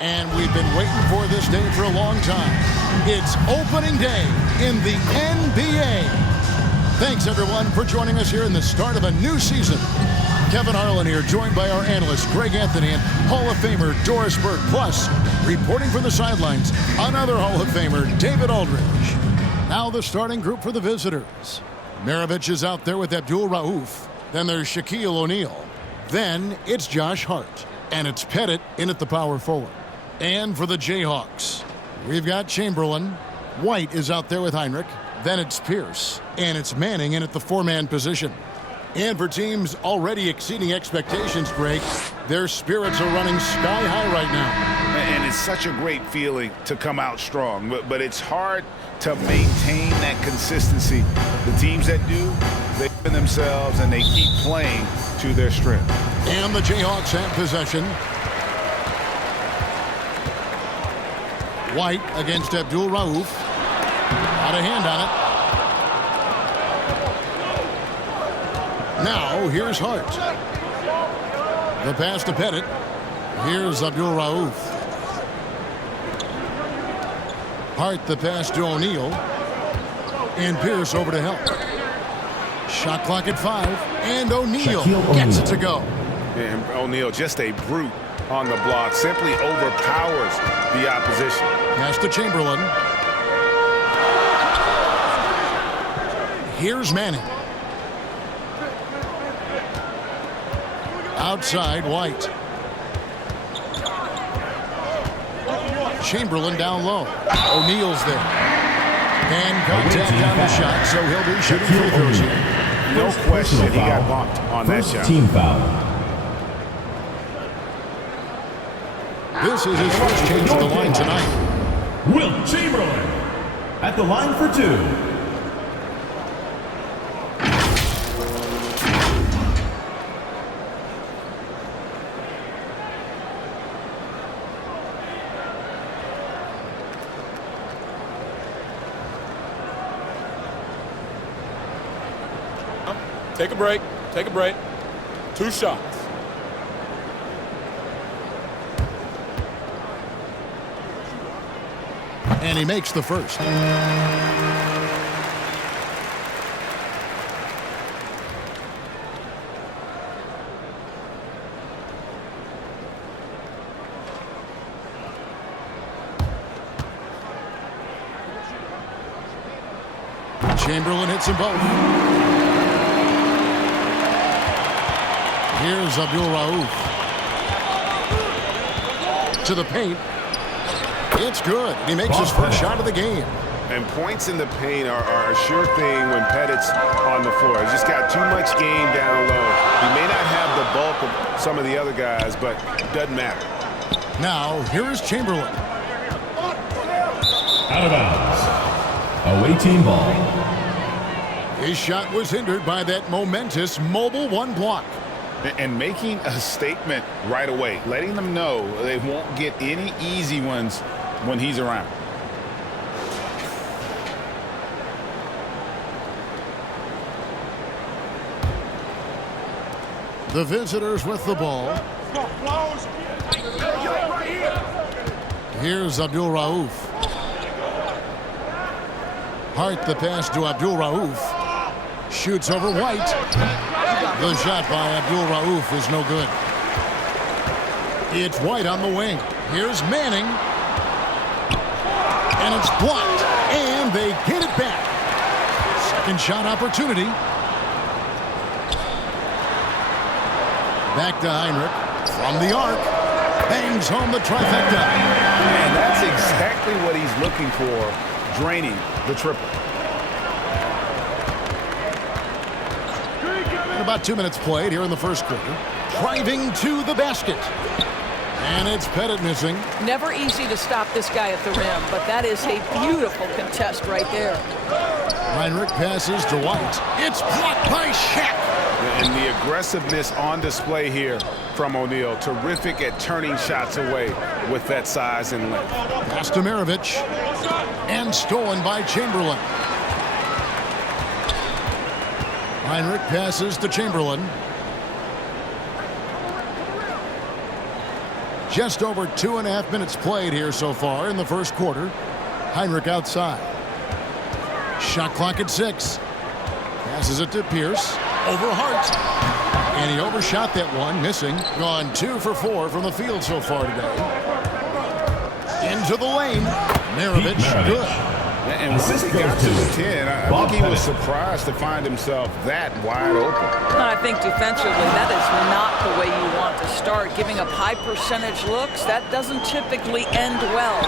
And we've been waiting for this day for a long time. It's opening day in the NBA. Thanks, everyone, for joining us here in the start of a new season. Kevin Harlan here, joined by our analyst, Greg Anthony, and Hall of Famer, Doris Burke. Plus, reporting from the sidelines, another Hall of Famer, David Aldridge. Now the starting group for the visitors. Maravich is out there with Abdul Rauf. Then there's Shaquille O'Neal. Then it's Josh Hart. And it's Pettit in at the power forward. And for the Jayhawks, we've got Chamberlain. White is out there with Heinrich. Then it's Pierce. And it's Manning in at the four-man position. And for teams already exceeding expectations, Greg, their spirits are running sky high right now. And it's such a great feeling to come out strong. But it's hard to maintain that consistency. The teams that do, they win themselves and they keep playing to their strength. And the Jayhawks have possession. White against Abdul Rauf. Out of hand on it. Now, here's Hart. The pass to Pettit. Here's Abdul Rauf. Hart the pass to O'Neal. And Pierce over to help. Shot clock at 5. And O'Neal gets it to go. And O'Neal, just a brute on the block. Simply overpowers the opposition. Pass to Chamberlain. Here's Manning. Outside, White. Chamberlain down low. O'Neal's there. And contact on the shot, so he'll be shooting free throws here. No question he got bumped on that shot. Team foul. This is his first change to the line tonight. Wilt Chamberlain at the line for 2. Take a break. Take a break. 2 shots. And he makes the first. Chamberlain hits them both. Here's Abdul Rauf. To the paint. It's good. He makes his first shot of the game. And points in the paint are a sure thing when Pettit's on the floor. He's just got too much game down low. He may not have the bulk of some of the other guys, but it doesn't matter. Now, here is Chamberlain. Out of bounds. Away team ball. His shot was hindered by that momentous mobile 1 block. And making a statement right away, letting them know they won't get any easy ones when he's around. The visitors with the ball. Here's Abdul Rauf. Hart the pass to Abdul Rauf. Shoots over White. The shot by Abdul Rauf is no good. It's White on the wing. Here's Manning. And it's blocked. And they get it back. Second shot opportunity. Back to Heinrich. From the arc. Bangs home the trifecta. And that's exactly what he's looking for. Draining the triple. About 2 minutes played here in the first quarter. Driving to the basket. And it's Pettit missing. Never easy to stop this guy at the rim, but that is a beautiful contest right there. Heinrich passes to White. It's blocked by Shaq. And the aggressiveness on display here from O'Neal. Terrific at turning shots away with that size and length. Pass to Maravich. And stolen by Chamberlain. Heinrich passes to Chamberlain. Just over 2.5 minutes played here so far in the first quarter. Heinrich outside. Shot clock at 6. Passes it to Pierce. Over Hart. And he overshot that one, missing. Gone 2 for 4 from the field so far today. Into the lane. Maravich, good. And once he got to the 10, I think he was surprised to find himself that wide open. I think defensively, that is not the way you want to start. Giving up high percentage looks, that doesn't typically end well.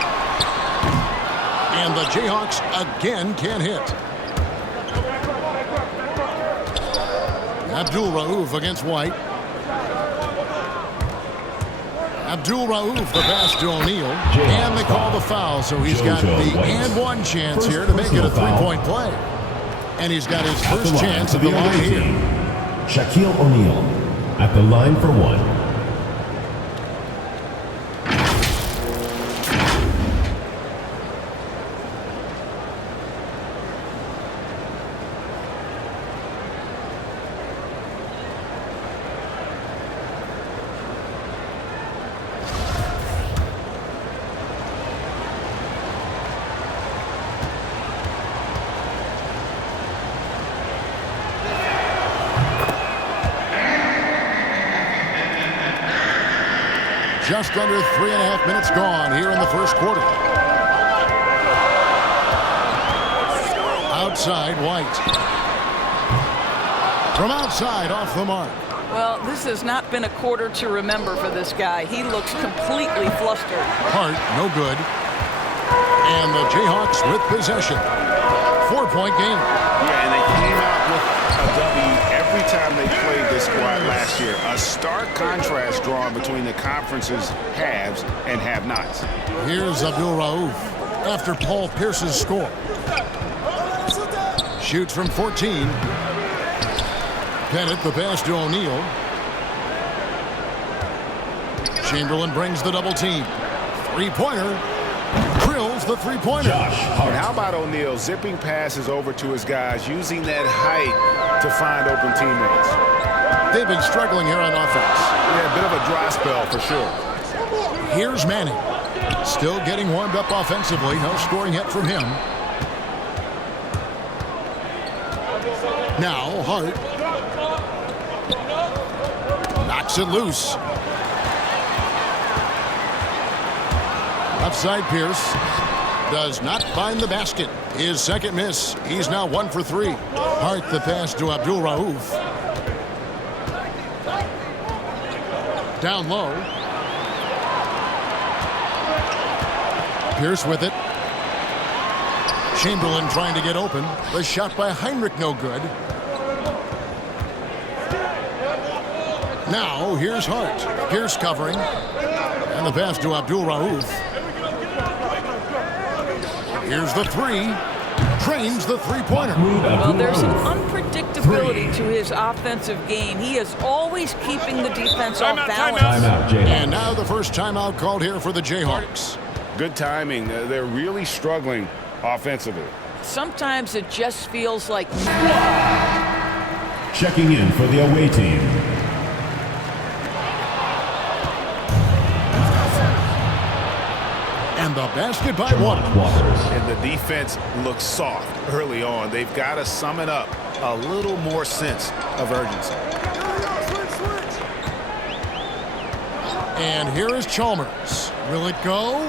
And the Jayhawks again can't hit. Abdul-Rauf against White. Abdul-Rauf, the pass to O'Neal. And they call the foul, so he's got the and one chance here to make it a three-point play. And he's got his first chance at the line here. Shaquille O'Neal at the line for one. Just under 3.5 minutes gone here in the first quarter. Outside, White. From outside, off the mark. Well, this has not been a quarter to remember for this guy. He looks completely flustered. Hart, no good. And the Jayhawks with possession. 4-point game. Yeah, and they came out with a W every time they played this squad last year. A stark contrast drawn between the conference's haves and have-nots. Here's Abdul-Rauf after Paul Pierce's score. Shoots from 14. Bennett, the pass to O'Neal. Chamberlain brings the double team. Three-pointer. Drills the three-pointer. And how about O'Neal zipping passes over to his guys, using that height to find open teammates? They've been struggling here on offense. Yeah, a bit of a dry spell for sure. Here's Manning. Still getting warmed up offensively. No scoring yet from him. Now Hart. Knocks it loose. Upside Pierce. Does not find the basket. His second miss. He's now 1 for 3. Hart the pass to Abdul-Rauf. Down low. Pierce with it. Chamberlain trying to get open. The shot by Heinrich no good. Now here's Hart. Pierce covering. And the pass to Abdul-Rauf. Here's the three. Trains the three-pointer. Well, there's an unpredictability to his offensive game. He is always keeping the defense off balance. And now the first timeout called here for the Jayhawks. Good timing. They're really struggling offensively. Sometimes it just feels like... Checking in for the away team. And the basket by one. And the defense looks soft early on. They've got to sum it up. A little more sense of urgency. And here is Chalmers. Will it go?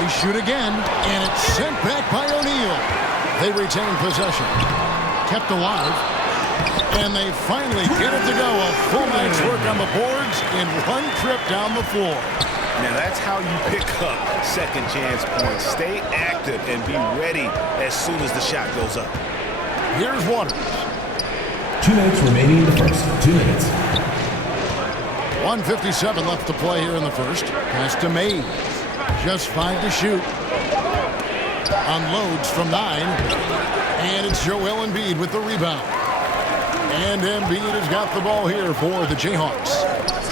They shoot again, and it's sent back by O'Neal. They retain possession. Kept alive. And they finally get it to go. A full night's work on the boards in one trip down the floor. Now that's how you pick up second chance points. Stay active and be ready as soon as the shot goes up. Here's Waters. 2 minutes remaining in the first. 2 minutes. 1:57 left to play here in the first. Pass to Mays. Just 5 to shoot. Unloads from 9. And it's Joel Embiid with the rebound. And Embiid has got the ball here for the Jayhawks.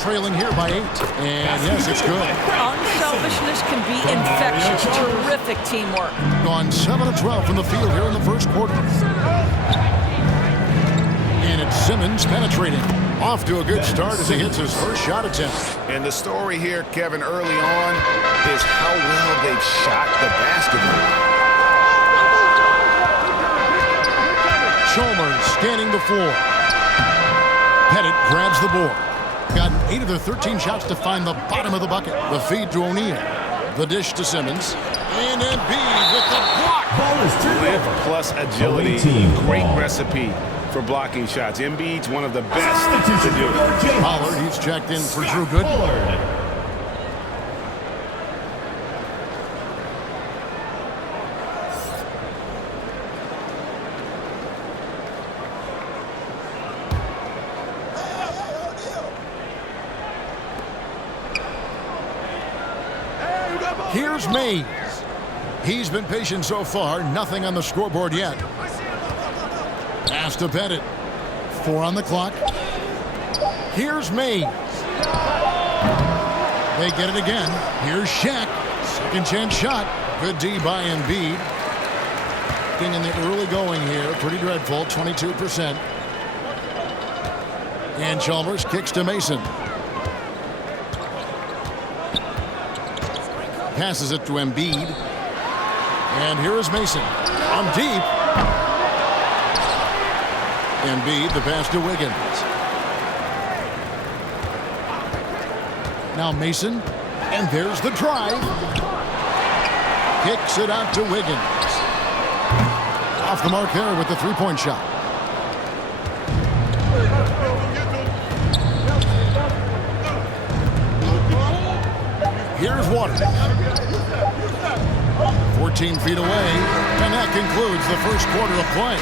Trailing here by 8. And yes, it's good. Unselfishness can be infectious. Terrific teamwork. Gone 7 of 12 from the field here in the first quarter. And it's Simmons Simmons penetrating. Off to a good start as he hits his first shot attempt. And the story here, Kevin, early on is how well they've shot the basketball. Chalmers scanning the floor. Pettit grabs the board. Got 8 of their 13 shots to find the bottom of the bucket. The feed to O'Neal. The dish to Simmons. And Embiid with the block. Ball is turned Lift over. plus agility. Great recipe for blocking shots. Embiid's one of the best to do it. Pollard, he's checked in for Drew Gooden. Here's Mays. He's been patient so far. Nothing on the scoreboard yet. Pass to Pettit. 4 on the clock. Here's Mays. They get it again. Here's Shaq. Second chance shot. Good D by Embiid. Getting in the early going here. Pretty dreadful. 22%. And Chalmers kicks to Mason. Passes it to Embiid. And here is Mason. On deep. Embiid, the pass to Wiggins. Now Mason. And there's the drive. Kicks it out to Wiggins. Off the mark there with the three-point shot. Here's Waters. 14 feet away, and that concludes the first quarter of play.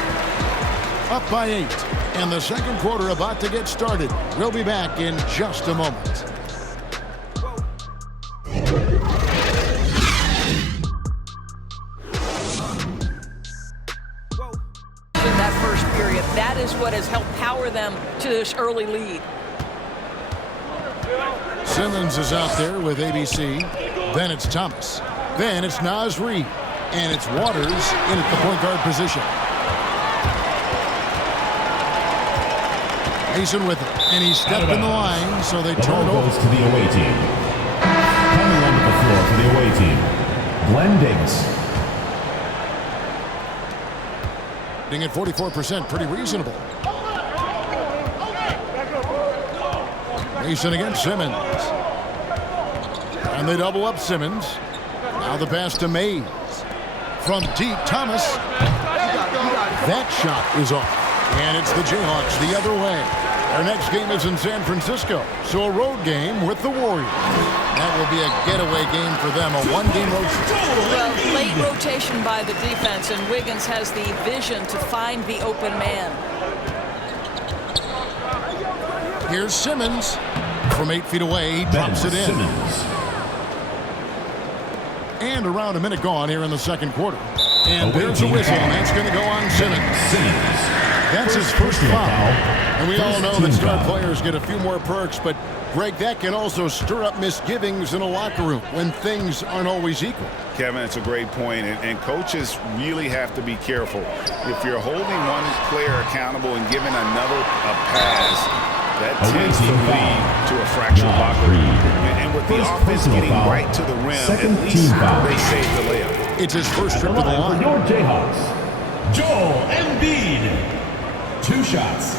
Up by 8, and the second quarter about to get started. We'll be back in just a moment. In that first period, that is what has helped power them to this early lead. Simmons is out there with ABC. Then it's Thomas. Then it's Naz Reid. And it's Waters in at the point guard position. Mason with it. And he stepped in the line, so they turn ball over. goes to the away team. Coming onto the floor for the away team, Glenn Diggs. Hitting at 44%, pretty reasonable. Mason against Simmons. And they double up Simmons. Now the pass to Mays. From deep, Thomas. That shot is off. And it's the Jayhawks the other way. Their next game is in San Francisco. So a road game with the Warriors. That will be a getaway game for them, a one-game road trip. Well, late rotation by the defense, and Wiggins has the vision to find the open man. Here's Simmons. From 8 feet away, he drops it in. Simmons. And around a minute gone here in the second quarter. And there's a whistle, and that's going to go on Simmons. That's his first foul. And we all know that star players get a few more perks, but Greg, that can also stir up misgivings in a locker room when things aren't always equal. Kevin, it's a great point, and coaches really have to be careful. If you're holding one player accountable and giving another a pass, that tends to lead to a fractured locker room. And with the offense getting right to the rim, at least they save the layup. It's his first trip to the line. Your Jayhawks, Joel Embiid. 2 shots.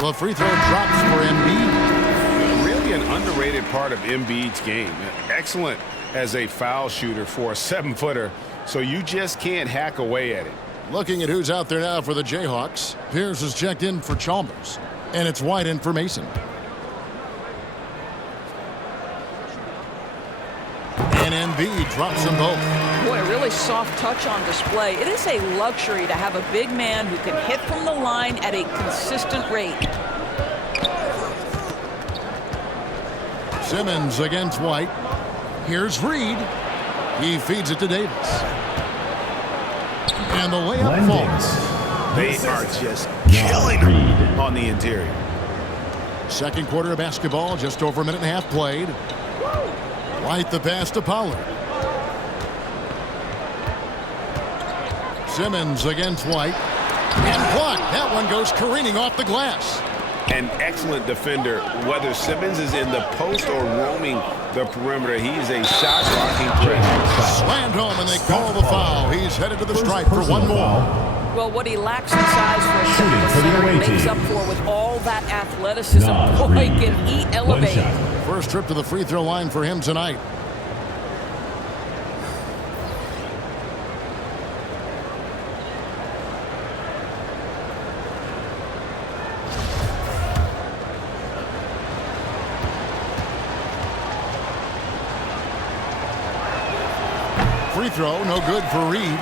Well, free throw drops for Embiid. Really an underrated part of Embiid's game. Excellent as a foul shooter for a 7-footer, so you just can't hack away at it. Looking at who's out there now for the Jayhawks. Pierce has checked in for Chalmers. And it's White in for Mason. And Embiid drops them both. Boy, a really soft touch on display. It is a luxury to have a big man who can hit from the line at a consistent rate. Simmons against White. Here's Reid. He feeds it to Davis. And the layup falls. They are just killing them on the interior. Second quarter of basketball, just over a minute and a half played. White the pass to Pollard. Simmons against White. And blocked. That one goes careening off the glass. An excellent defender, whether Simmons is in the post or roaming the perimeter. He's a shot-blocking threat. Slammed home, and they call the foul. He's headed to the stripe for one more. Well, what he lacks in size for a Shooting for the center away makes team. up for with all that athleticism. Nas Boy, Reed. can he One elevate. shot. First trip to the free throw line for him tonight. Free throw, no good for Reed.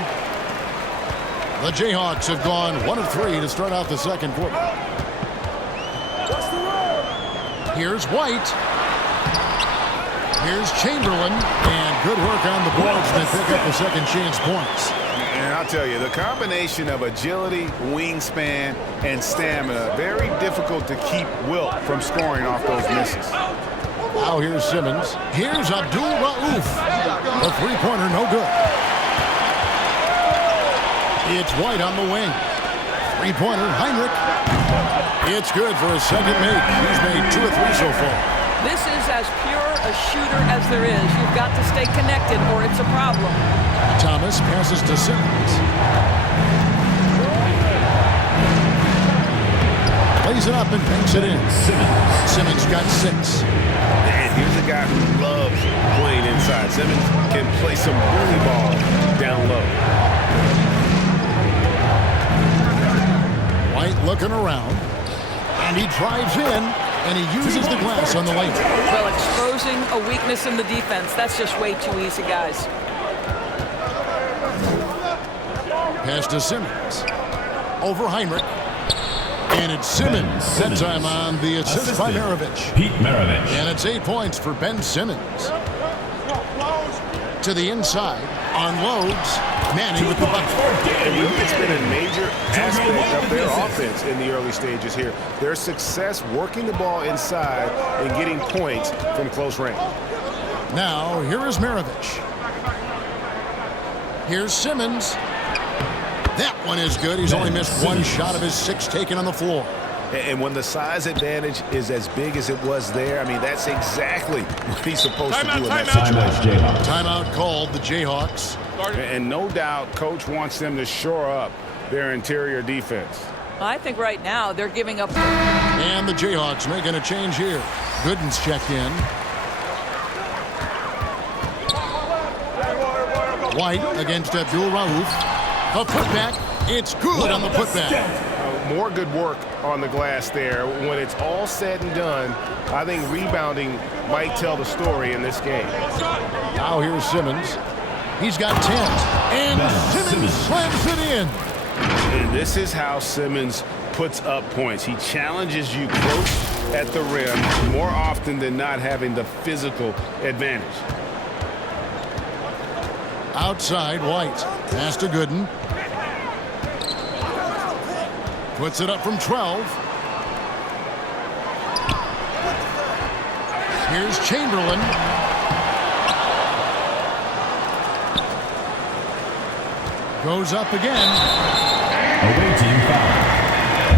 The Jayhawks have gone 1 of 3 to start out the second quarter. Here's White. Here's Chamberlain. And good work on the boards to pick up the second chance points. And I'll tell you, the combination of agility, wingspan, and stamina, very difficult to keep Wilt from scoring off those misses. Now here's Simmons. Here's Abdul-Rauf. The three-pointer, no good. It's White on the wing. Three-pointer, Heinrich. It's good for a second make. He's made 2 of 3 so far. This is as pure a shooter as there is. You've got to stay connected or it's a problem. Thomas passes to Simmons. Plays it up and banks it in. Simmons got 6. And here's a guy who loves playing inside. Simmons can play some bully ball down low. White looking around. And he drives in, and he uses the glass on the lane. Well, exposing a weakness in the defense, that's just way too easy, guys. Pass to Simmons. Over Heinrich. And it's Simmons. That time on the assist by Maravich. Pete Maravich. And it's 8 points for Ben Simmons. To the inside. Unloads. Manny with the bucket. And it's been a major aspect of their offense in the early stages here. Their success working the ball inside and getting points from close range. Now, here is Maravich. Here's Simmons. That one is good. He's only missed 1 shot of his 6 taken on the floor. And when the size advantage is as big as it was there, I mean, that's exactly what he's supposed to do in that situation. Timeout called, the Jayhawks. And no doubt, Coach wants them to shore up their interior defense. I think right now they're giving up. And the Jayhawks making a change here. Gooden's checked in. White against Abdul-Rauf. A putback. It's good on the putback. More good work on the glass there. When it's all said and done, I think rebounding might tell the story in this game. Now here's Simmons. He's got 10. And Simmons slams it in. And this is how Simmons puts up points. He challenges you close at the rim more often than not, having the physical advantage. Outside, White. Pass to Gooden. Puts it up from 12. Here's Chamberlain. Goes up again. Away team foul.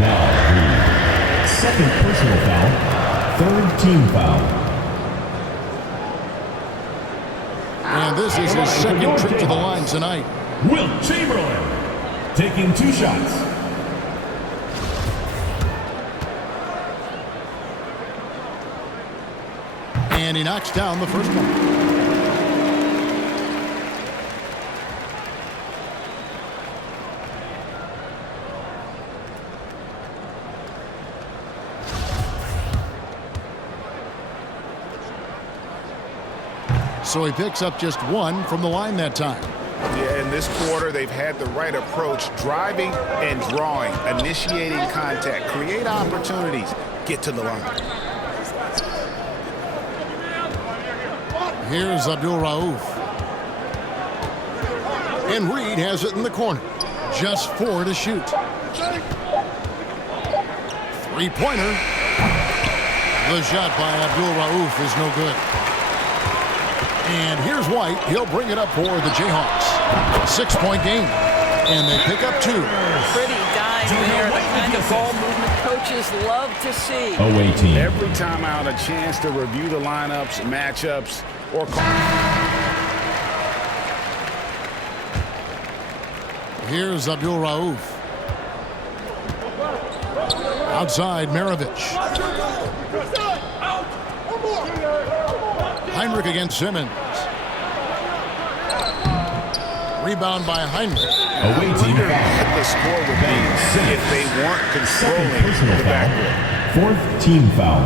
Now, Reed. Second personal foul. Third team foul. And this is his second trip to the line tonight. Wilt Chamberlain taking 2 shots. And he knocks down the first one. So he picks up just 1 from the line that time. Yeah, in this quarter, they've had the right approach, driving and drawing, initiating contact, create opportunities, get to the line. Here's Abdul-Rauf. And Reed has it in the corner. Just 4 to shoot. Three-pointer. The shot by Abdul-Rauf is no good. And here's White. He'll bring it up for the Jayhawks. 6-point game. And they pick up 2. Pretty dime there. The kind of ball movement coaches love to see. Away team. Every time out, a chance to review the lineups, matchups, or call. Here's Abdul Rauf. Outside, Maravich. Heinrich against Simmons. Rebound by Heinrich. Away team What foul. the score would be if they weren't Second controlling personal the foul. backcourt. 4th team foul.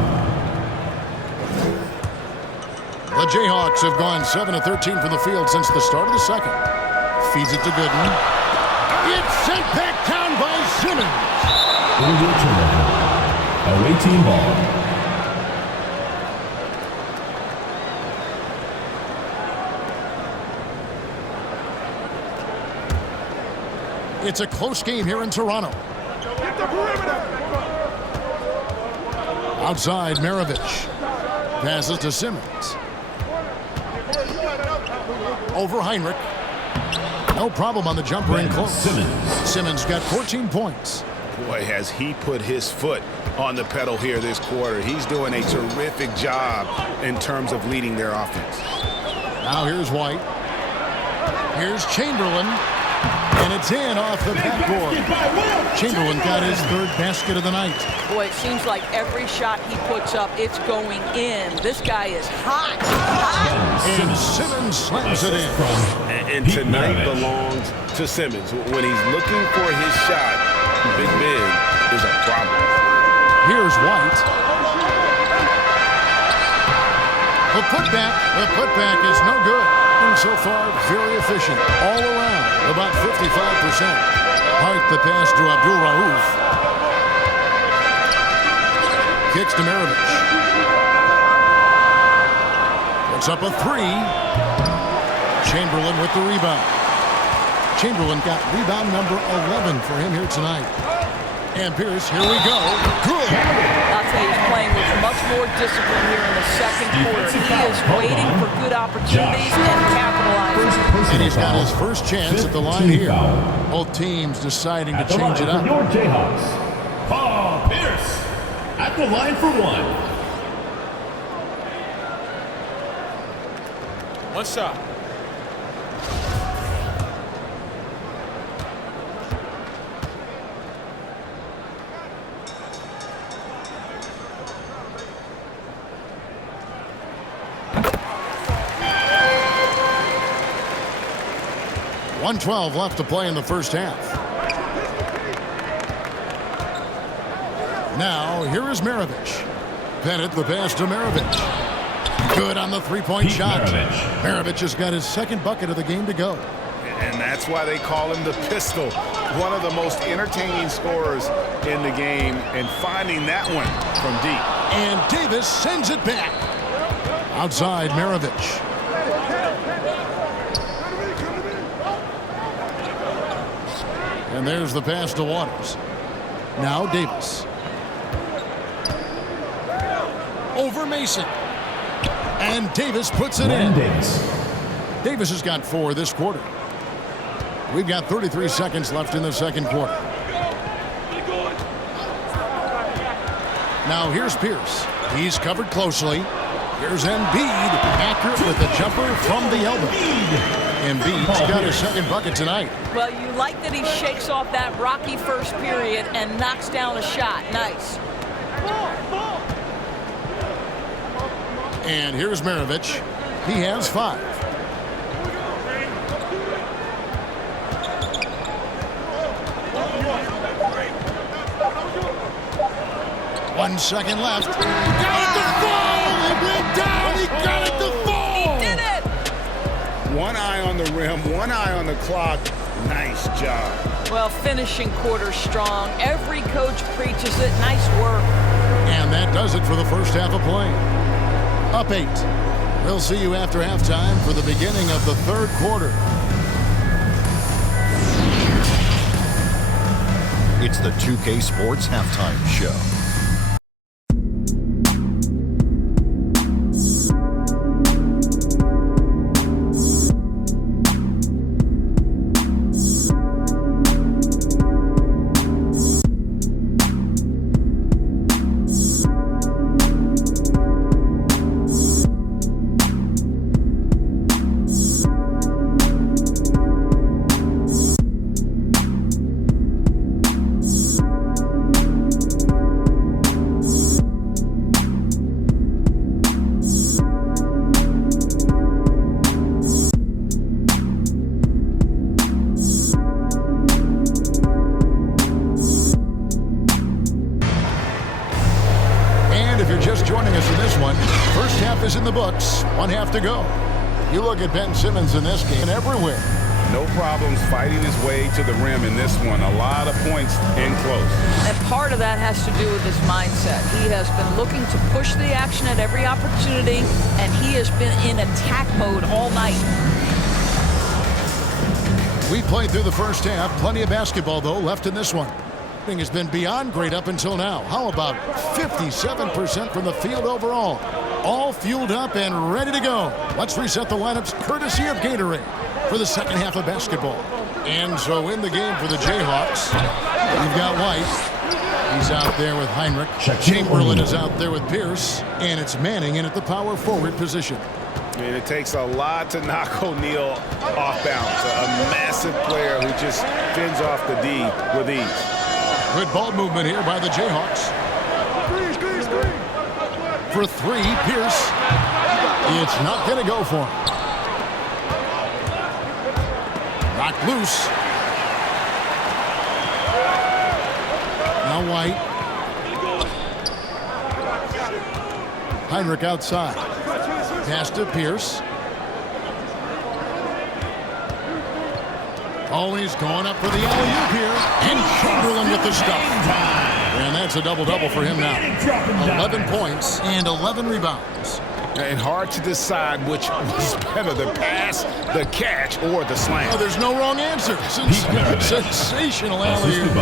The Jayhawks have gone 7 of 13 from the field since the start of the second. Feeds it to Gooden. It's sent back down by Simmons. It'll be a turnover. Away team ball. It's a close game here in Toronto. Outside, Maravich. Passes to Simmons. Over Heinrich. No problem on the jumper in close. Simmons got 14 points. Boy, has he put his foot on the pedal here this quarter. He's doing a terrific job in terms of leading their offense. Now here's White. Here's Chamberlain. And it's in off the backboard. Chamberlain got his 3rd basket of the night. Boy, it seems like every shot he puts up, it's going in. This guy is hot. And Simmons slams it in. And tonight belongs to Simmons. When he's looking for his shot, Big Ben is a problem. Here's White. The putback is no good. And so far, very efficient all around, about 55%. Hart the pass to Abdul Rauf. Kicks to Maravich. Puts up a 3. Chamberlain with the rebound. Chamberlain got rebound number 11 for him here tonight. And Pierce, here we go. Good. I'll tell you, he's playing with much more discipline here in the second quarter. He is waiting for good opportunities and capitalizing. And he's got his first chance at the line here. Both teams deciding to change it up. Your Jayhawks. Paul Pierce at the line for 1. One shot. .112 left to play in the first half. Now, here is Maravich. Bennett the pass to Maravich. Good on the 3-point shot. Maravich has got his 2nd bucket of the game to go. And that's why they call him the pistol. One of the most entertaining scorers in the game. And finding that one from deep. And Davis sends it back. Outside, Maravich. And there's the pass to Waters. Now Davis. Over Mason. And Davis puts it in. Davis has got 4 this quarter. We've got 33 seconds left in the second quarter. Now here's Pierce. He's covered closely. Here's Embiid, accurate with the jumper from the elbow. Embiid's got his 2nd bucket tonight. Well, you like that he shakes off that rocky first period and knocks down a shot. Nice. And here's Maravich. He has 5. One second left. He got it to fall! It went down! He got it to fall! He did it! One eye on the rim, one eye on the clock. Nice job. Well, finishing quarter strong. Every coach preaches it. Nice work. And that does it for the first half of play. Up 8. We'll see you after halftime for the beginning of the 3rd quarter. It's the 2K Sports Halftime Show. everyone. First half is in the books. 1 half to go. You look at Ben Simmons in this game everywhere. No problems fighting his way to the rim in this one. A lot of points in close. And part of that has to do with his mindset. He has been looking to push the action at every opportunity, and he has been in attack mode all night. We played through the first half. Plenty of basketball, though, left in this one. Thing has been beyond great up until now. How about 57% from the field overall? All fueled up and ready to go. Let's reset the lineups courtesy of Gatorade for the second half of basketball. And so in the game for the Jayhawks, we've got White. He's out there with Heinrich. Chamberlain is out there with Pierce. And it's Manning in at the power forward position. I mean, it takes a lot to knock O'Neal off balance. A massive player who just fins off the D with ease. Good ball movement here by the Jayhawks. For three, Pierce. It's not going to go for him. Knocked loose. Now White. Heinrich outside. Pass to Pierce. Oh, he's going up for the alley-oop here. And Chamberlain with the stuff. And that's a double-double for him now. 11 points and 11 rebounds. And hard to decide which was better, the pass, the catch, or the slam. Oh, there's no wrong answer. Sensational alley-oop.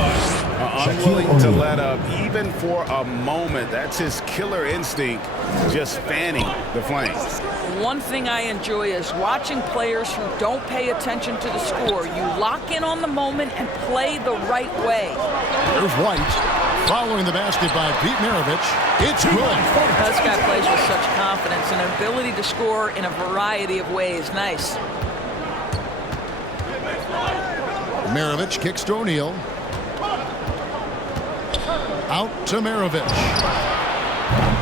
Unwilling to let up, even for a moment. That's his killer instinct, just fanning the flames. One thing I enjoy is watching players who don't pay attention to the score. You lock in on the moment and play the right way. There's White. Following the basket by Pete Maravich. It's good. This guy plays with such confidence and an ability to score in a variety of ways. Nice. Maravich kicks to O'Neal. Out to Maravich.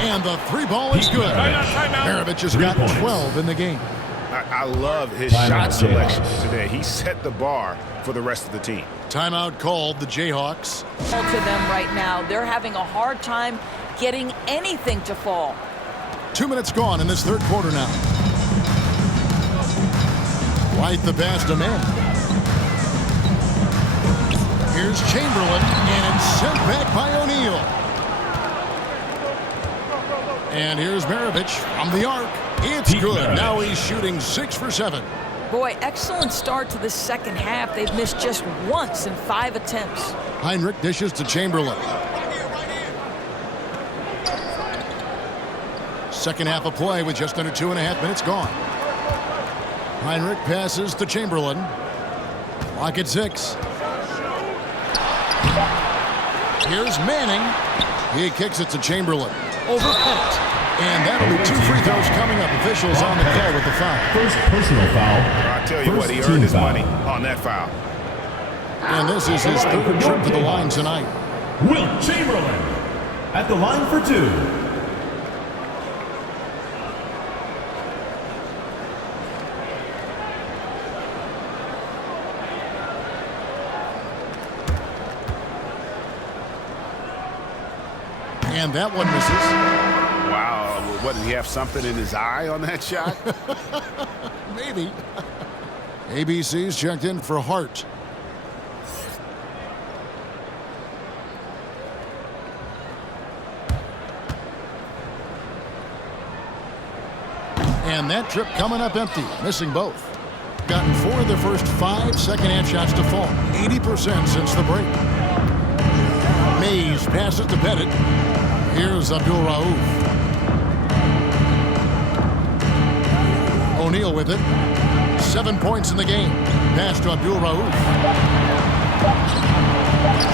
And the three ball is good. Maravich has got 12 in the game. I love his shot selection today. He set the bar for the rest of the team. Timeout called, the Jayhawks. To them right now, they're having a hard time getting anything to fall. 2 minutes gone in this third quarter now. White the pass to Manning. Here's Chamberlain, and it's sent back by O'Neal. And here's Maravich from the arc. It's good. Now he's shooting 6 for 7. Boy, excellent start to the second half. They've missed just once in 5 attempts. Heinrich dishes to Chamberlain. Second half of play with just under 2.5 minutes gone. Heinrich passes to Chamberlain. Clock at 6. Here's Manning. He kicks it to Chamberlain. Overpumped. And that'll be 2 free throws coming up. Officials on the call with the foul. First personal foul. I tell you what, he earned his money on that foul. And this is his third trip to the line tonight. Wilt Chamberlain at the line for 2. And that one misses. Wow, what, did he have something in his eye on that shot? Maybe. ABC's checked in for Hart. And that trip coming up empty, missing both. Gotten 4 of their first 5 second-half shots to fall. 80% since the break. Mays passes to Pettit. Here's Abdul Rauf. O'Neal with it. 7 points in the game. Pass to Abdul Rauf.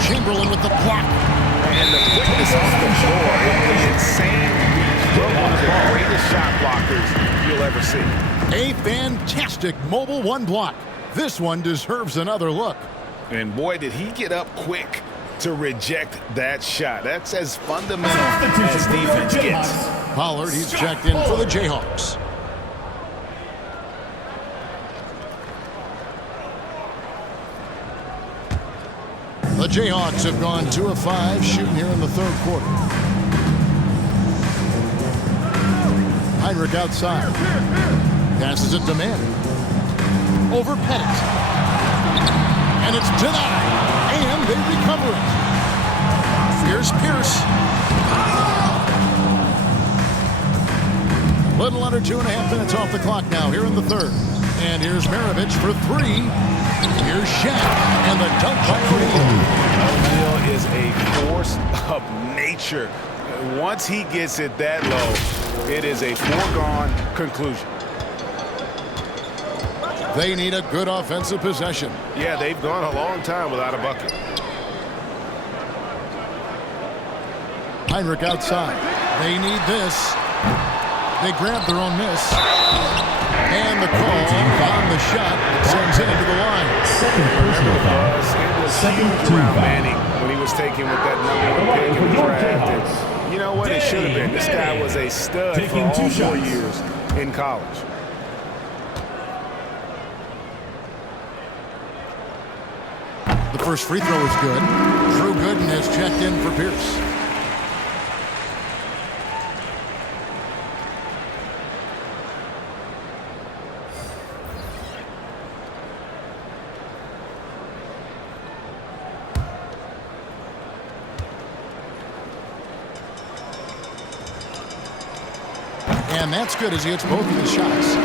Chamberlain with the block. And the quickness off the floor is insane. One of the greatest shot blockers you'll ever see. A fantastic mobile 1 block. This one deserves another look. And boy, did he get up quick to reject that shot. That's as fundamental as defense gets. Pollard, he's checked in for the Jayhawks. The Jayhawks have gone 2 of 5 shooting here in the third quarter. Heinrich outside. Passes it to Mann. Over Pettit. And it's denied. And they recover it. Here's Pierce. A little under 2.5 minutes off the clock now here in the third. And here's Maravich for three. Here's Shaq. And the dunk by O'Neal. O'Neal is a force of nature. Once he gets it that low, it is a foregone conclusion. They need a good offensive possession. Yeah, they've gone a long time without a bucket. Heinrich outside. They need this. They grab their own miss. And the call on the shot sends it into the line. Second personal foul. It was Second huge team around foul. Manning when he was taken with that #1 pick in the draft. And you know what? It should have been. This guy was a stud for all 4 years in college. The first free throw is good. Drew Gooden has checked in for Pierce. And that's good as he hits both of his shots.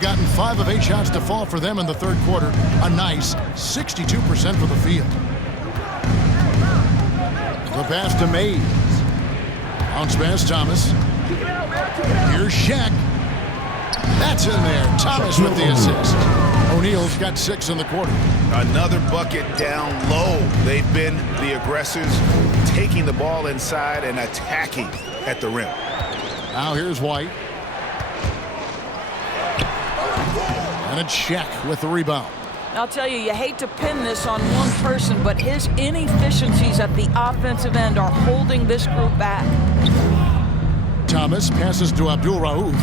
Gotten 5 of 8 shots to fall for them in the third quarter. A nice 62% for the field. The pass to Mays. Bounce pass Thomas. Here's Shaq. That's in there. Thomas with the assist. O'Neal's got 6 in the quarter. Another bucket down low. They've been the aggressors, taking the ball inside and attacking at the rim. Now here's White. And it's Shaq with the rebound. I'll tell you, you hate to pin this on one person, but his inefficiencies at the offensive end are holding this group back. Thomas passes to Abdul Rauf.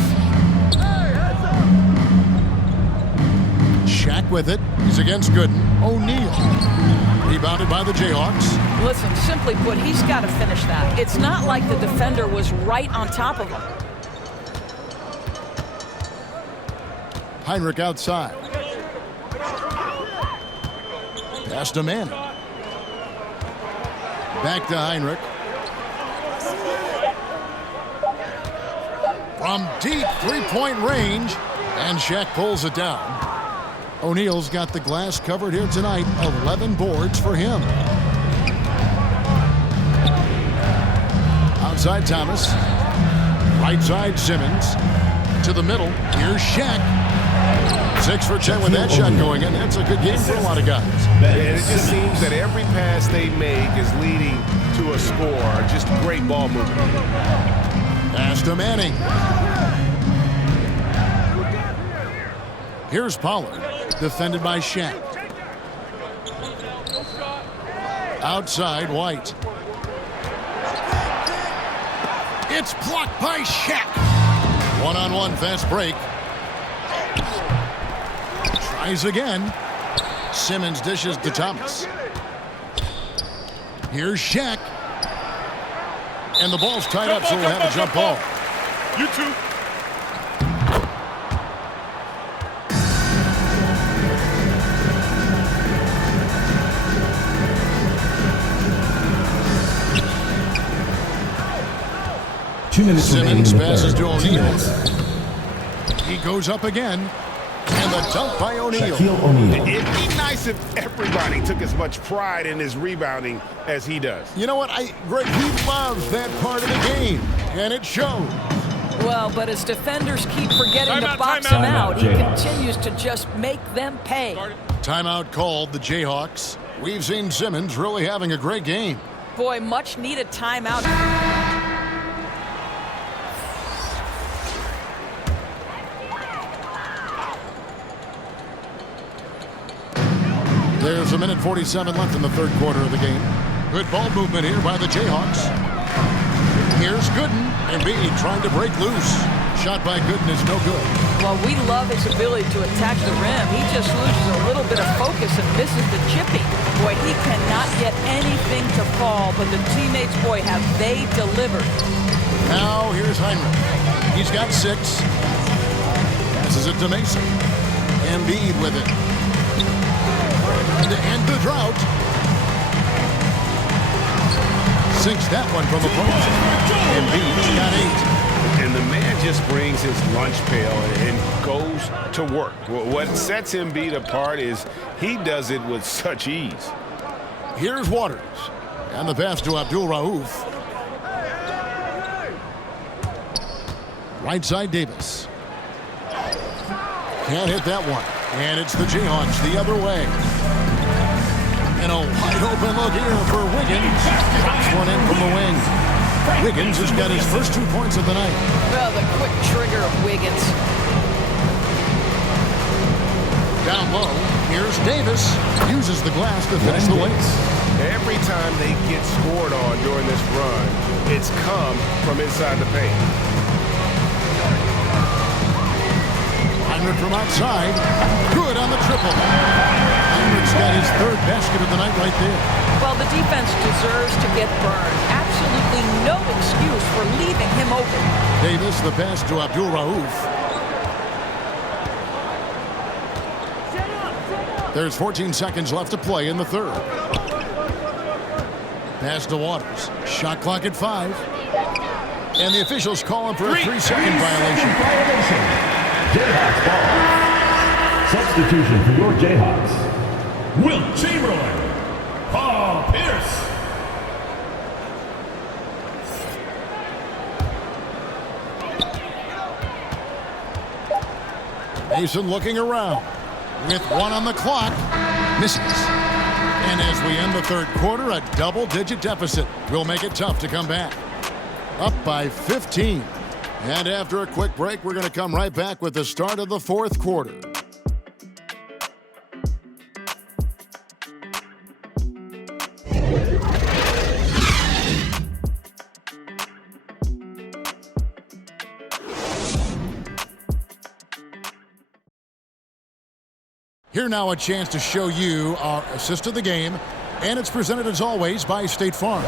Shaq with it. He's against Gooden. O'Neal. Rebounded by the Jayhawks. Listen, simply put, he's got to finish that. It's not like the defender was right on top of him. Heinrich outside. Pass to Mann. Back to Heinrich. From deep three-point range. And Shaq pulls it down. O'Neal's got the glass covered here tonight. 11 boards for him. Outside Thomas. Right side Simmons. To the middle. Here's Shaq. 6 for 10 with that shot going in. That's a good game for a lot of guys. And it just seems that every pass they make is leading to a score. Just great ball movement. Pass to Manning. Here's Pollard. Defended by Shaq. Outside White. It's blocked by Shaq. One-on-one fast break. Tries again. Simmons dishes to Thomas. Here's Shaq. And the ball's tied up, so we'll have a jump ball. You two. Simmons passes to O'Neal. He goes up again. And the dunk by O'Neal. It'd be nice if everybody took as much pride in his rebounding as he does. You know what? Greg, he loves that part of the game. And it shows. Well, but as defenders keep forgetting to Timeout, box timeout. him out, he Jayhawks. continues to just make them pay. Timeout called the Jayhawks. We've seen Simmons really having a great game. Boy, much needed timeout. There's a minute 47 left in the third quarter of the game. Good ball movement here by the Jayhawks. Here's Gooden. Embiid trying to break loose. Shot by Gooden is no good. Well, we love his ability to attack the rim. He just loses a little bit of focus and misses the chipping. Boy, he cannot get anything to fall, but the teammates, boy, have they delivered. Now Here's Heinrich. He's got 6. Passes it to Mason. Embiid with it. To end the drought. Sinks that one from the post. Embiid's got 8. And the man just brings his lunch pail and goes to work. What sets Embiid apart is he does it with such ease. Here's Waters. And the pass to Abdul Rauf. Right side Davis. Can't hit that one. And it's the Jayhawks the other way. And a wide open look here for Wiggins. Drops one in from the wing. Wiggins has got his first 2 points of the night. Well, the quick trigger of Wiggins. Down low, here's Davis. Uses the glass to finish the waste. Every time they get scored on during this run, it's come from inside the paint. Heinrich from outside. Good on the triple. Heinrich's got his 3rd basket of the night right there. Well, the defense deserves to get burned. Absolutely no excuse for leaving him open. Davis, the pass to Abdul Rauf. There's 14 seconds left to play in the 3rd. Pass to Waters. Shot clock at 5. And the officials calling for a 3-second violation. Jayhawks ball. Substitution for your Jayhawks. Wilt Chamberlain. Paul Pierce. Mason looking around. With 1 on the clock. Misses. And as we end the 3rd quarter, a double-digit deficit will make it tough to come back. Up by 15. And after a quick break, we're going to come right back with the start of the 4th quarter. Here now a chance to show you our assist of the game, and it's presented as always by State Farm.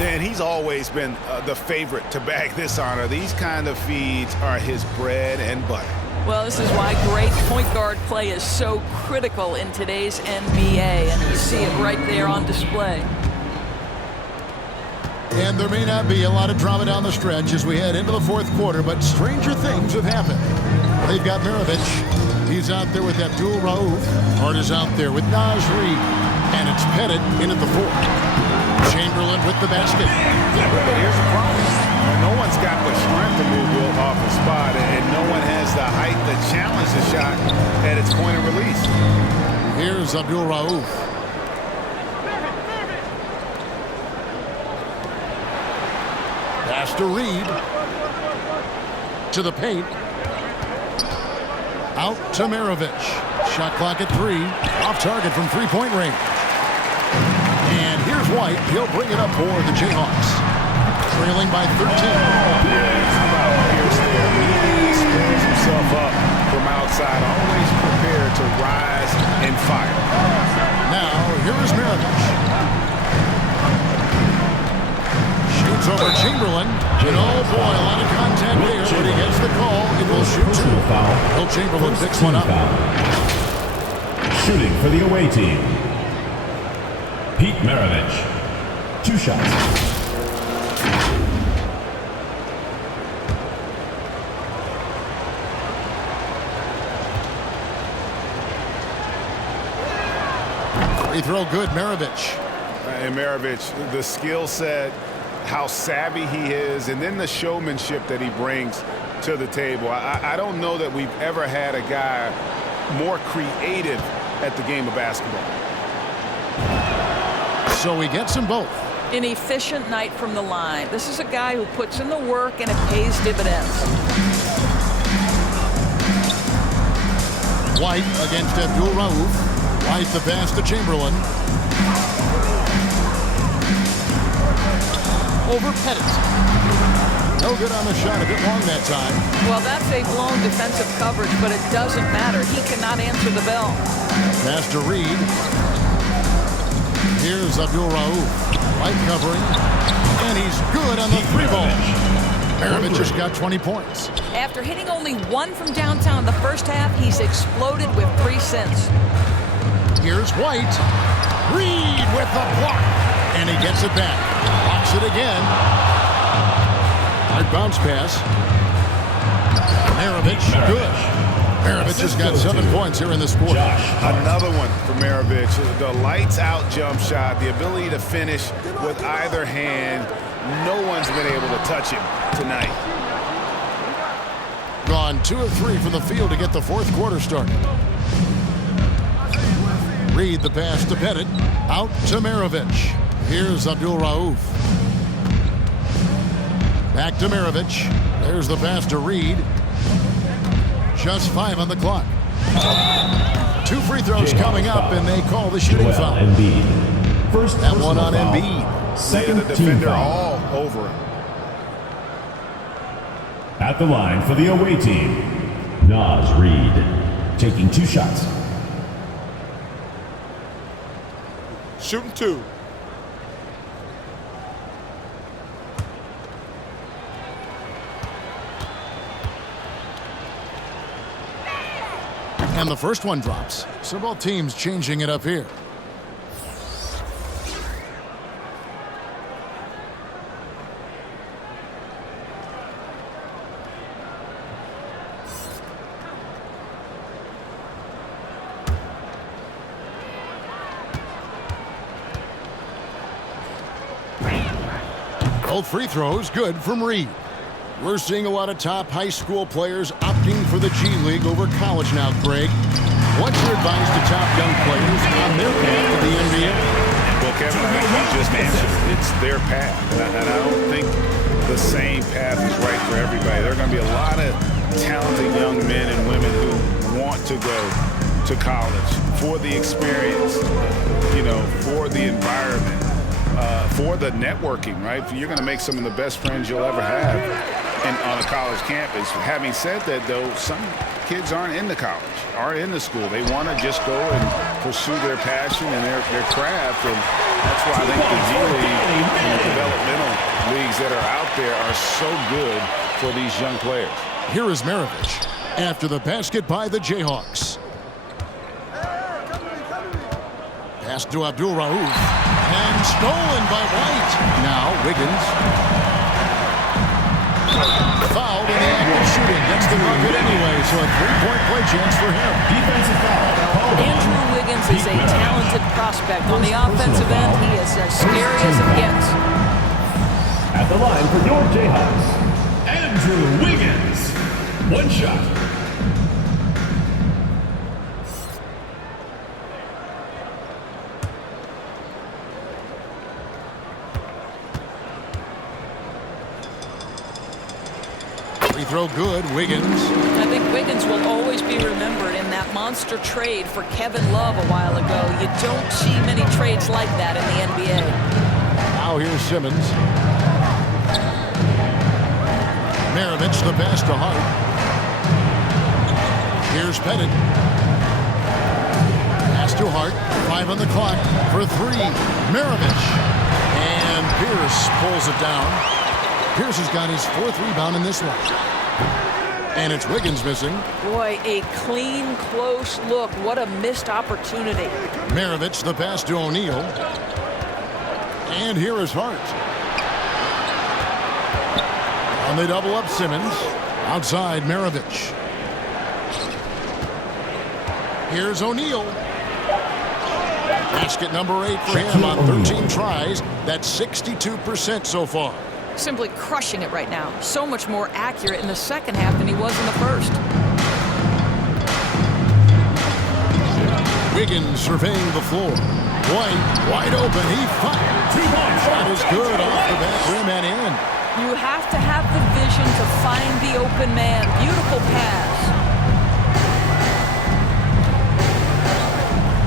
And he's always been the favorite to bag this honor. These kind of feeds are his bread and butter. Well, this is why great point guard play is so critical in today's NBA, and you see it right there on display. And there may not be a lot of drama down the stretch as we head into the 4th quarter, but stranger things have happened. They've got Maravich. He's out there with Abdul Rauf. Hart is out there with Naz Reid. And it's Pettit in at the 4th. Chamberlain with the basket. Here's the problem. No one's got the strength to move Wilt off the spot, and no one has the height to challenge the shot at its point of release. Here's Abdul Rauf. Pass to Reid. To the paint. Out to Maravich. Shot clock at 3. Off target from 3-point range. And here's White. He'll bring it up for the Jayhawks. Trailing by 13. Pierce there. He screws himself up from outside. Always prepared to rise and fire. Now, here is Maravich. Shoots over Chamberlain. And oh boy, a lot of contact there, but he gets the call. It will shoot 2. Will Chamberlain picks one up. Shooting for the away team. Pete Maravich. 2 shots. Free throw good, Maravich. And Maravich, the skill set, how savvy he is, and then the showmanship that he brings to the table. I don't know that we've ever had a guy more creative at the game of basketball. So he gets them both. An efficient night from the line. This is a guy who puts in the work and it pays dividends. White against Abdul Rauf. White the pass to Chamberlain. Over Pettit. No good on the shot, a bit long that time. Well, that's a blown defensive coverage, but it doesn't matter. He cannot answer the bell. Pass to Reid. Here's Abdul Rauf. White covering. And he's good on the 3 ball. Maravich has got 20 points. After hitting only one from downtown in the first half, he's exploded with 3 since. Here's White. Reed with the block. And he gets it back. Blocks it again. Hard bounce pass. Maravich, good. Maravich has got 7 points here in this quarter. Another one for Maravich. The lights-out jump shot, the ability to finish with either hand. No one's been able to touch him tonight. Gone 2 of 3 from the field to get the fourth quarter started. Reed the pass to Pettit. Out to Maravich. Here's Abdul Rauf. Back to Maravich. There's the pass to Reed. Just 5 on the clock. 2 free throws coming up, and they call the shooting foul. Embiid. First That one on foul. Embiid. Second The team defender foul. all over him. At the line for the away team, Naz Reid, taking 2 shots. Shooting 2. And the first one drops. So both teams changing it up here. Both free throws good from Reed. We're seeing a lot of top high school players opting for the G League over college now, Craig. What's your advice to top young players on their path to the NBA? Well, Kevin, I think you just answered it. It's their path. And I don't think the same path is right for everybody. There are going to be a lot of talented young men and women who want to go to college for the experience, for the environment, for the networking, right? You're going to make some of the best friends you'll ever have on a college campus. Having said that, though, some kids aren't into college, aren't into school. They want to just go and pursue their passion and their craft, and that's why I think the G League and the developmental leagues that are out there are so good for these young players. Here is Maravich after the basket by the Jayhawks. Pass to Abdul Rauf. And stolen by White. Now Wiggins. Fouled in the act of shooting. Gets the bucket anyway, so a 3-point play chance for him. Defensive foul. Andrew Wiggins is a talented prospect. On the offensive end, he is as scary as it gets. At the line for your Jayhawks, Andrew Wiggins. 1 shot. Free throw good. Wiggins. I think Wiggins will always be remembered in that monster trade for Kevin Love a while ago. You don't see many trades like that in the NBA. Now here's Simmons. Maravich the pass to Hart. Here's Pettit. Pass to Hart. 5 on the clock for 3. Maravich. And Pierce pulls it down. Pierce has got his 4th rebound in this one. And it's Wiggins missing. Boy, a clean, close look. What a missed opportunity. Maravich the pass to O'Neal. And here is Hart. And they double up Simmons. Outside Maravich. Here's O'Neal. Basket number 8 for him on 13 tries. That's 62% so far. Simply crushing it right now. So much more accurate in the second half than he was in the first. Wiggins surveying the floor. White, wide open. He fired. 2 points. Shot is good off the back rim and in. You have to have the vision to find the open man. Beautiful pass.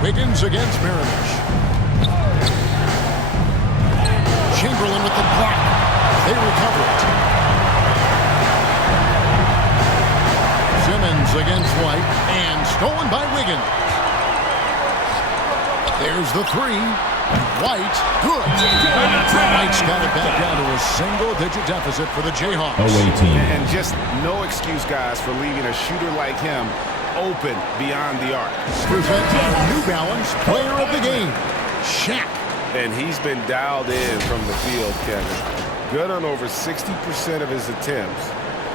Wiggins against Maravich. Chamberlain with the block. They recover it. Simmons against White and stolen by Wiggins. Here's the three. White, good. White's got it back down to a single-digit deficit for the Jayhawks. Away team. And just no excuse, guys, for leaving a shooter like him open beyond the arc. Presenting New Balance Player of the Game, Shaq. And he's been dialed in from the field, Kevin. Good on over 60% of his attempts.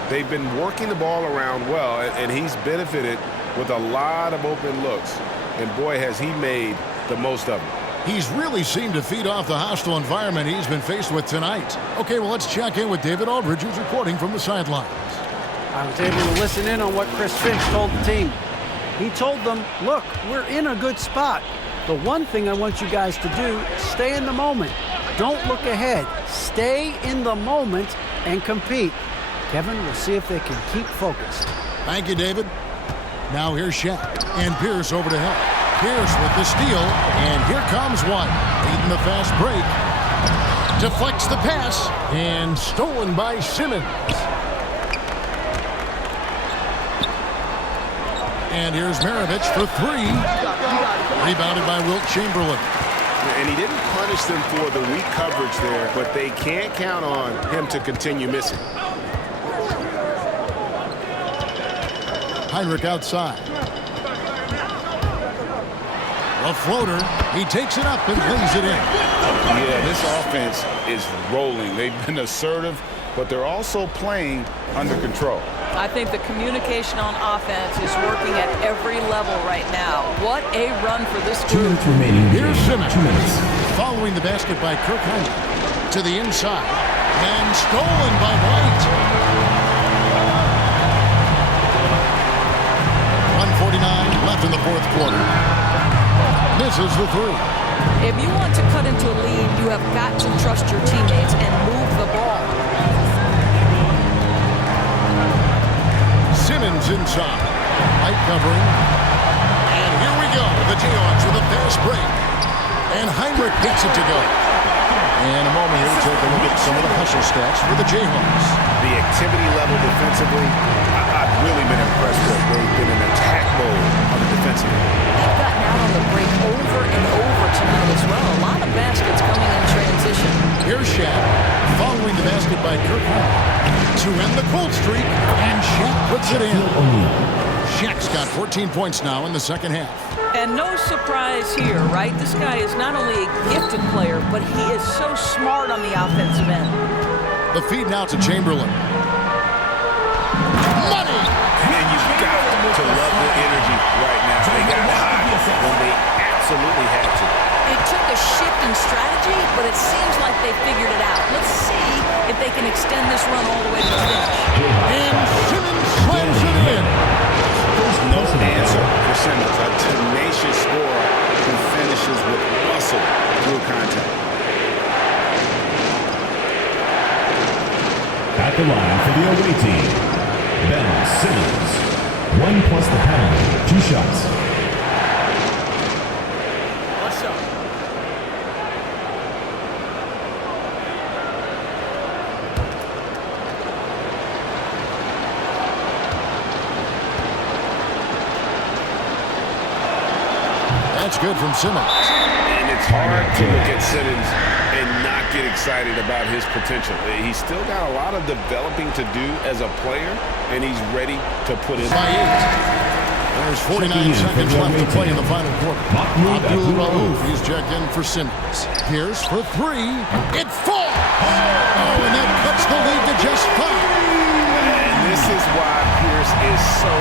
They've been working the ball around well, and he's benefited with a lot of open looks. And boy, has he made the most of them. He's really seemed to feed off the hostile environment he's been faced with tonight. Okay, well, let's check in with David Aldridge, who's reporting from the sidelines. I was able to listen in on what Chris Finch told the team. He told them, look, we're in a good spot. The one thing I want you guys to do, stay in the moment. Don't look ahead. Stay in the moment and compete. Kevin, we'll see if they can keep focused. Thank you, David. Now here's Shaq, and Pierce over to help. Pierce with the steal, and here comes one. Leading the fast break. Deflects the pass, and stolen by Simmons. And here's Maravich for three. Rebounded by Wilt Chamberlain. And he didn't punish them for the weak coverage there, but they can't count on him to continue missing. Heinrich outside. A floater. He takes it up and lays it in. Yeah, this offense is rolling. They've been assertive, but they're also playing under control. I think the communication on offense is working at every level right now. What a run for this 2 group. minutes remaining. Here's Simmons. 2 minutes. Following the basket by Kirk Heinrich. To the inside. And stolen by White. 1:49 left in the fourth quarter. Misses the three. If you want to cut into a lead, you have got to trust your teammates and move the ball. Simmons inside. White covering. And here we go. The Jayhawks with a fast break. And Heinrich gets it to go. And a moment here to take a look at some of the hustle stats for the Jayhawks. The activity level defensively, I've really been impressed with. They've been in attack mode on the defensive end. They've gotten out on the break over and over tonight as well. A lot of baskets coming in transition. Here's Shaq. Following the basket by Kirk Heinrich. To end the cold streak. And Shaq puts it in. Shaq's got 14 points now in the second half. And no surprise here, right? This guy is not only a gifted player, but he is so smart on the offensive end. The feed now to Chamberlain. Money! And you've got to love the energy right now. They got high when they absolutely had to. It took a shift in strategy, but it seems like they figured it out. Let's see if they can extend this run all the way to the finish. And Simmons slams it in. No answer for Simmons, a tenacious scorer who finishes with muscle through contact. At the line for the away team, Ben Simmons. 1 plus the penalty. 2 shots. One shot. That's good from Simmons. And it's hard to look at Simmons and not get excited about his potential. He's still got a lot of developing to do as a player, and he's ready to put in. By 8. There's 49 seconds left to play in the final quarter. Abdul Rauf, he's checked in for Simmons. Pierce for 3. It falls! Oh, and that cuts the lead to just 5. And this is why Pierce is so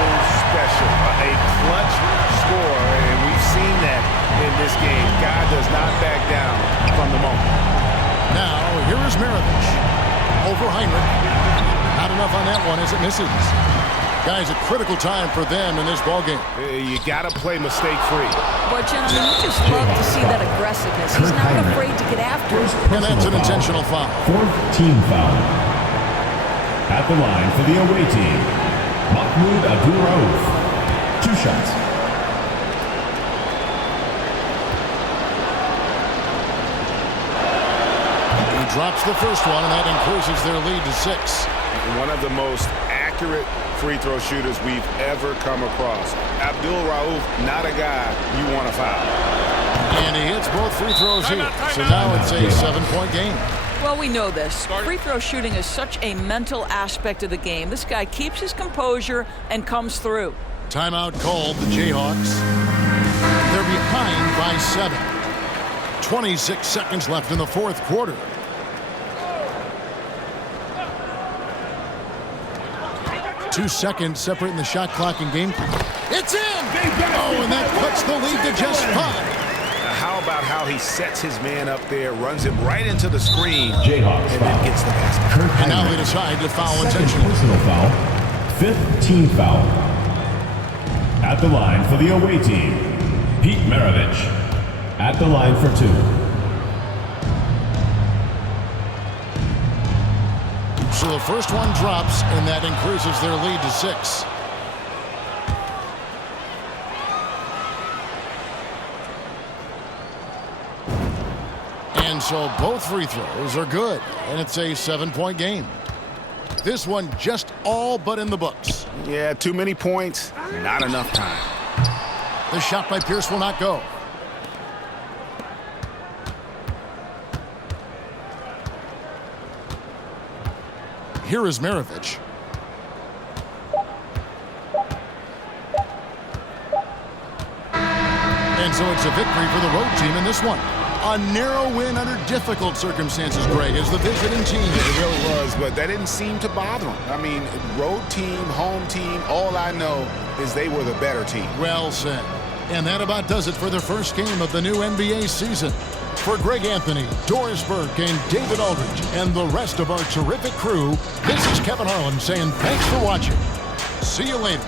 special. A clutch scorer, and we've seen that in this game. God does not back down from the moment. Now, here is Maravich. Over Heinrich. Not enough on that one as it misses. Guys, a critical time for them in this ballgame. You got to play mistake-free. But, gentlemen, you just love to see that aggressiveness. He's not afraid to get after it. And that's an intentional foul. 4th team foul. At the line for the away team, Mahmoud Abdul Rauf. 2 shots. He drops the first one, and that increases their lead to 6. One of the most accurate free throw shooters we've ever come across. Abdul Rauf, not a guy you want to foul. And he hits both free throws here. So now it's a 7-point game. Well, we know this. Free throw shooting is such a mental aspect of the game. This guy keeps his composure and comes through. Timeout called, the Jayhawks. They're behind by 7. 26 seconds left in the fourth quarter. Two seconds separating the shot clock and game clock. It's in! Oh, and that cuts the lead to just 5. How about how he sets his man up there, runs him right into the screen, Jayhawks and then gets the basket. And now they decide to foul Second intentionally. personal foul. 5th team foul. At the line for the away team, Pete Maravich. At the line for 2. So the first one drops, and that increases their lead to 6. And so both free throws are good, and it's a 7-point game. This one just all but in the books. Yeah, too many points, not enough time. The shot by Pierce will not go. Here is Maravich. And so it's a victory for the road team in this one. A narrow win under difficult circumstances, Greg, as the visiting team. It really was, but that didn't seem to bother him. I mean, road team, home team, all I know is they were the better team. Well said. And that about does it for the first game of the new NBA season. For Greg Anthony, Doris Burke, and David Aldridge, and the rest of our terrific crew, this is Kevin Harlan saying thanks for watching. See you later.